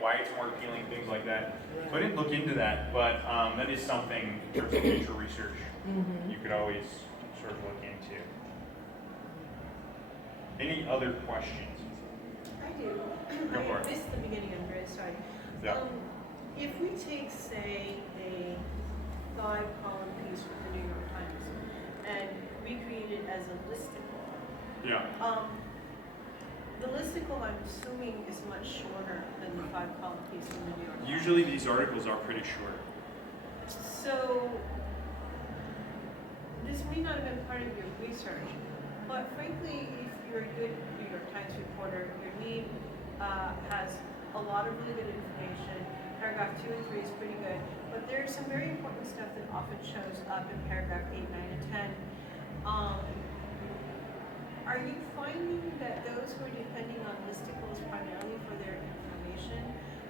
why it's more appealing, things like that. So I didn't look into that, but that is something in terms of future research you could always sort of look into. Any other questions? I do. Go for it. I missed the beginning, I'm very sorry. Yeah. If we take, say, a 5-column piece from the New York Times and recreate it as a listicle, Yeah. the listicle, I'm assuming, is much shorter than the 5-column piece from the New York Times. Usually these articles are pretty short. So, this may not have been part of your research, but frankly, if you're a good New York Times reporter, your lead has a lot of really good information. Paragraph 2 and 3 is pretty good, but there's some very important stuff that often shows up in paragraph 8, 9, and 10. Are you finding that those who are depending on listicles primarily for their information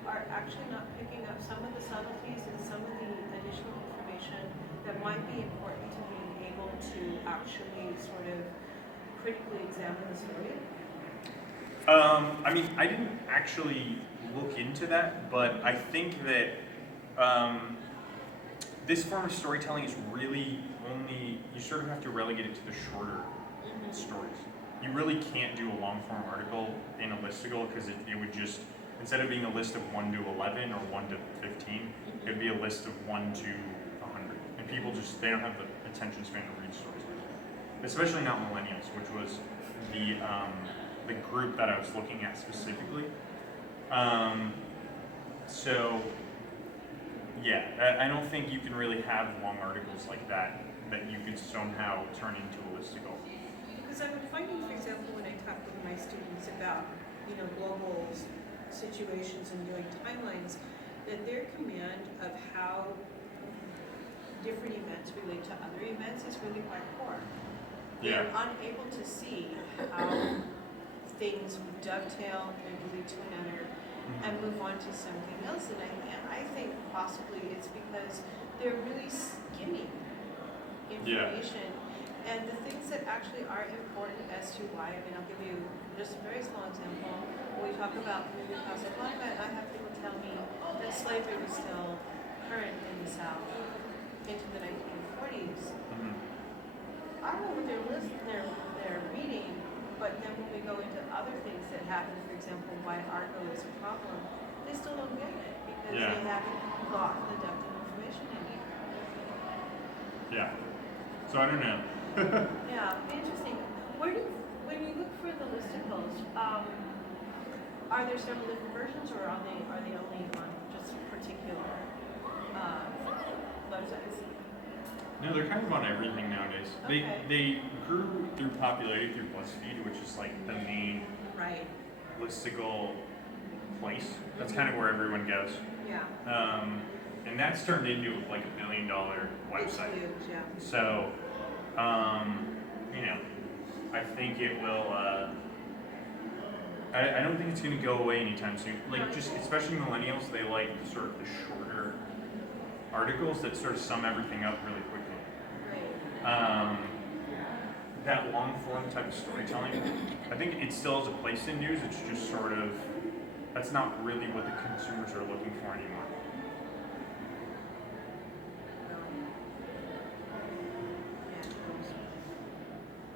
are actually not picking up some of the subtleties and some of the additional information that might be important to being able to actually sort of critically examine the story? I mean, I didn't actually look into that, but I think that this form of storytelling is really only, you sort of have to relegate it to the shorter stories. You really can't do a long form article in a listicle because it would just, instead of being a list of 1 to 11 or 1 to 15, it would be a list of 1 to 100. And people just, they don't have the attention span to read stories like that. Especially not millennials, which was the group that I was looking at specifically. So, yeah, I don't think you can really have long articles like that you could somehow turn into a listicle. Because I'm finding, for example, when I talk with my students about, global situations and doing timelines, that their command of how different events relate to other events is really quite poor. They're unable to see how things would dovetail and lead to another and move on to something else. And I think possibly it's because they're really skimming information. And the things that actually are important as to why, I'll give you just a very small example. When we talk about moving Casablanca, I have people tell me that slavery was still current in the South into the 1940s. I don't know what they're reading, but then when we go into other things that happen, for example, why Argo is a problem, they still don't get it because they haven't gotten the depth of information in here. Yeah. So I don't know. Yeah, interesting. When you look for the listicles, are there several different versions, or are they only on just particular websites? No, they're kind of on everything nowadays. Okay. They grew through popularity through BuzzFeed, which is like the main listicle place. That's kind of where everyone goes. Yeah. And that's turned into like $1 billion website. It's huge, yeah. So, I think it will. I don't think it's going to go away anytime soon. Like, just especially millennials, they like sort of the shorter articles that sort of sum everything up really quickly. Right. That long form type of storytelling, I think it still has a place in news. It's just sort of, that's not really what the consumers are looking for anymore.